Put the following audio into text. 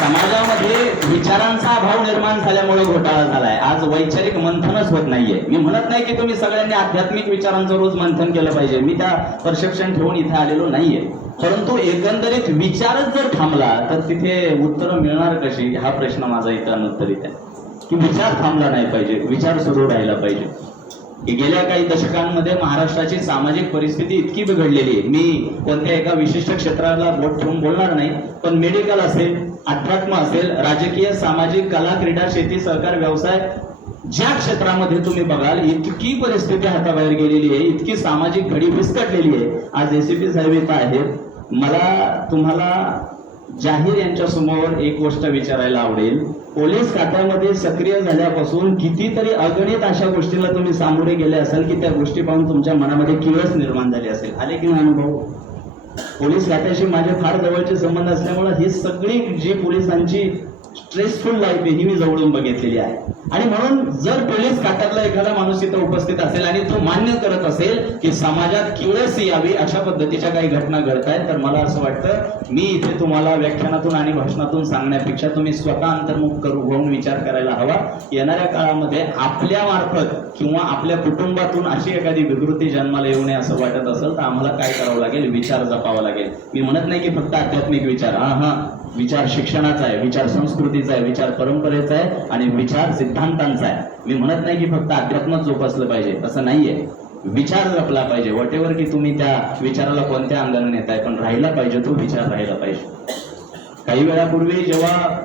समाजामध्ये विचारांचा अभाव निर्माण झाल्यामुळे घोटाळा झालाय. आज वैचारिक मंथनच होत नाहीये. मी म्हणत नाही की तुम्ही सगळ्यांनी आध्यात्मिक विचारांचं रोज मंथन केलं पाहिजे, मी त्या परसेप्शन ठेवून इथे आलेलो नाहीये. परंतु एकंदरीत विचारच जर थांबला तर तिथे उत्तरं मिळणार कशी, हा प्रश्न माझा इथं अनुत्तरित आहे. की विचार थांबला नाही पाहिजे, विचार सुरू राहिला पाहिजे. गेल्या काही दशकांमध्ये महाराष्ट्राची सामाजिक परिस्थिती इतकी बिघडलेली आहे. मी कोणत्या एका विशिष्ट क्षेत्राला बोट ठेवून बोलणार नाही, पण मेडिकल असेल, अध्यात्म असेल, राजकीय, सामाजिक, कला, क्रीडा, शेती, सहकार, व्यवसाय, ज्या क्षेत्रामध्ये तुम्ही बघाल इतकी परिस्थिती हाताबाहेर गेलेली आहे, इतकी सामाजिक घडी विस्कटलेली आहे. आज एसीपी साहेब इथं आहेत. मला तुम्हाला जाहीर यांच्या समोर एक गोष्ट विचारायला आवडेल. पोलीस खात्यामध्ये सक्रिय झाल्यापासून कितीतरी अगणित अशा गोष्टीला तुम्ही सामोरे गेले असाल की त्या गोष्टी पाहून तुमच्या मनामध्ये किळस निर्माण झाली असेल. आले की नाही अनुभव? पोलीस खात्याशी माझे फार जवळचे संबंध असल्यामुळे ही सगळी जी पोलिसांची स्ट्रेसफुल लाईफ आहे ही मी जवळून बघितलेली आहे. आणि म्हणून जर पोलीस खात्यातला एखादा माणूस इथं उपस्थित असेल आणि तो मान्य करत असेल की समाजात किळस यावी अशा पद्धतीच्या काही घटना घडत आहेत, तर मला असं वाटतं मी इथे तुम्हाला व्याख्यानातून आणि भाषणातून सांगण्यापेक्षा तुम्ही स्वतः अंतर्मुख होऊन विचार करायला हवा. येणाऱ्या काळामध्ये आपल्या मार्फत किंवा आपल्या कुटुंबातून अशी एखादी विकृती जन्माला येऊ नये असं वाटत असेल तर आम्हाला काय करावं लागेल, विचार जपावा लागेल. मी म्हणत नाही की फक्त आध्यात्मिक विचार, विचार शिक्षणाचा आहे, विचार संस्कृतीचा आहे, विचार परंपरेचा आहे आणि विचार सिद्धांतांचा आहे. मी म्हणत नाही की फक्त अध्यात्मच जोपासलं पाहिजे, असं नाहीये. विचार जपला पाहिजे, वटेवर की तुम्ही त्या विचाराला कोणत्या अंगाने नेताय, पण राहिला पाहिजे तो विचार राहिला पाहिजे. काही वेळापूर्वी जेव्हा